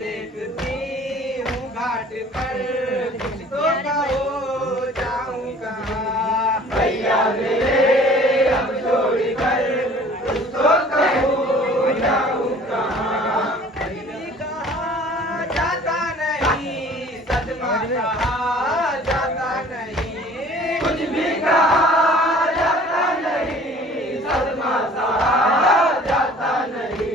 देखती हूँ घाट पर, कुछ तो कहो जाऊँ कहाँ। भैया मेरे अब छोड़ कर, कुछ तो कहो जाऊँ कहाँ। कहीं कहा जाता नहीं, सदमा कहा जाता नहीं, कुछ भी कहा जाता नहीं, सदमा कहा जाता नहीं,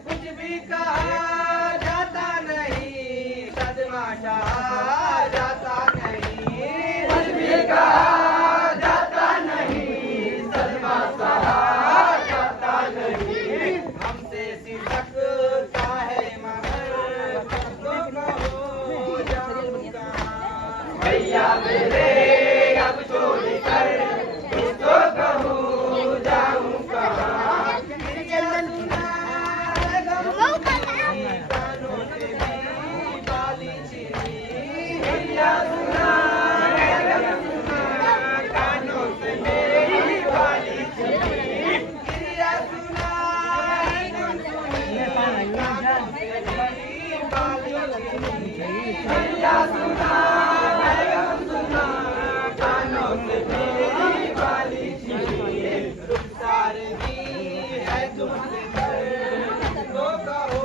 कुछ भी कहा जाता नहीं, सदमा कहा जाता नहीं, कुछ भी कहा जाता नहीं, सदमा कहा जाता नहीं। हमसे सिसकता है मगर, तो कहो जाऊँ कहाँ। भैया मेरे अब छोड़ कर, कुछ तो कहूँ जाऊँ कहाँ। गिरिया सुना है गम सुनी, कानों से भी बाली छिनी। गिरिया सुना है गम सुना, कानों से मेरी बाली छिनी। गिरिया सुना है गम सुनी, कानों से मेरी बाली छिनी। गिरिया सुना है गम सुना, कानों से मेरी बाली छिनी। रुखसार दी है तुमसे पर, तो कहो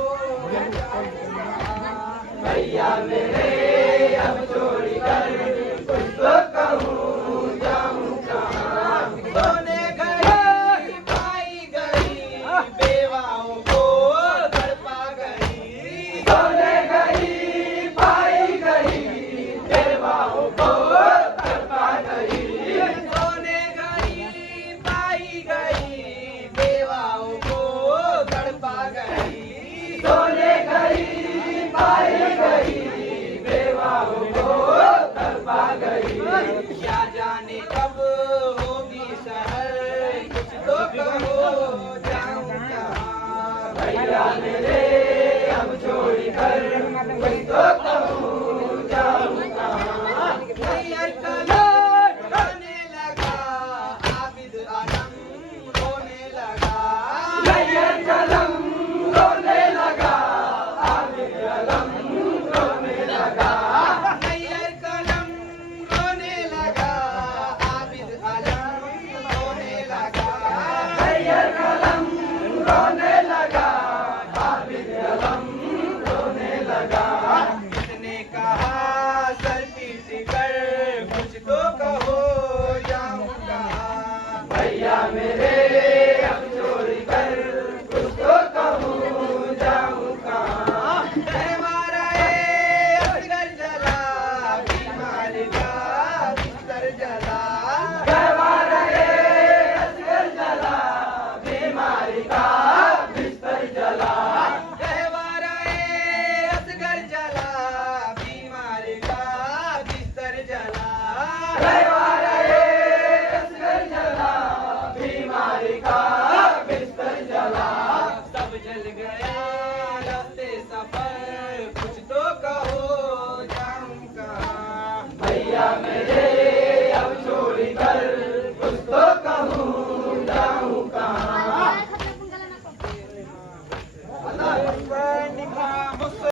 जाऊँ कहाँ। भैया मेरे अब छोड़ कर, कुछ तो कहूँ जाऊँ कहाँ। सोने गई पाई गई, बेवाओं को तड़पा गई। सोने गई पाई गई, बेवाओं को तड़पा गई। सोने गई पाई गई, बेवाओं को तड़पा गई। सोने गई पाई गई, बेवाओं को तड़पा गई।